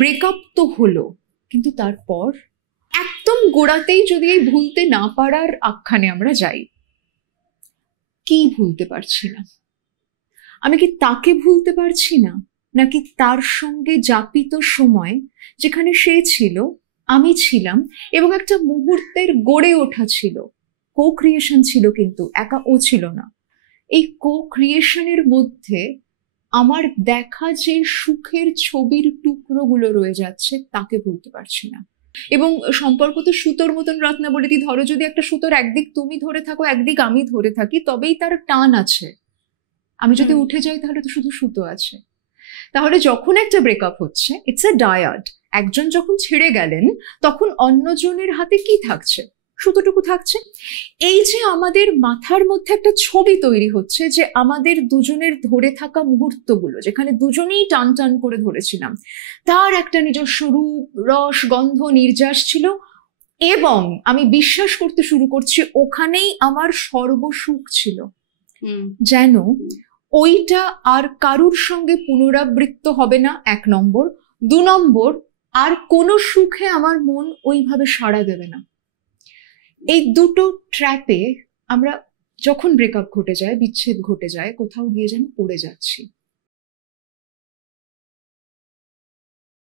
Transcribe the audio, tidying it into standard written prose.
Breakup তো হলো, কিন্তু তারপর একদম গোড়াতেই যদি এই ভুলতে না পারার আখ্যানে আমরা যাই, কি ভুলতে পারছি না? আমি কি তাকে ভুলতে পারছি না, নাকি তার সঙ্গে যাপিত সময় যেখানে সে ছিল, আমি ছিলাম, এবং একটা মুহূর্তের গড়ে ওঠা ছিল, কো ক্রিয়েশন ছিল, কিন্তু একা ও ছিল না। এই কো ক্রিয়েশনের মধ্যে আমার দেখা যে সুখের ছবির টুকরোগুলো রয়ে যাচ্ছে, তাকে ভুলতে পারছি না। এবং সম্পর্ক তো সুতোর মতন রত্নাবলী, ধরো যদি একটা সুতোর একদিক তুমি ধরে থাকো, একদিক আমি ধরে থাকি, তবেই তার টান আছে। আমি যদি উঠে যাই তাহলে তো শুধু সুতো আছে। তাহলে যখন একটা ব্রেকআপ হচ্ছে, ইটস এ ডায়াড। একজন যখন ছেড়ে গেলেন, তখন অন্যজনের হাতে কি থাকছে? সুতোটুকু থাকছে। এই যে আমাদের মাথার মধ্যে একটা ছবি তৈরি হচ্ছে যে আমাদের দুজনের ধরে থাকা মুহূর্তগুলো, যেখানে দুজনেই টান টান করে ধরেছিলাম, তার একটা নিজস্ব রূপ, রস, গন্ধ, নির্যাস ছিল, এবং আমি বিশ্বাস করতে শুরু করছি ওখানেই আমার সর্বসুখ ছিল। যেন ওইটা আর কারুর সঙ্গে পুনরাবৃত্ত হবে না, 1 নম্বর। 2 নম্বর, আর কোনো সুখে আমার মন ওইভাবে সাড়া দেবে না। এই দুটো ট্র্যাপে আমরা যখন ব্রেকআপ ঘটে যায়, বিচ্ছেদ ঘটে যায়, কোথাও গিয়ে যেন পড়ে যাচ্ছি।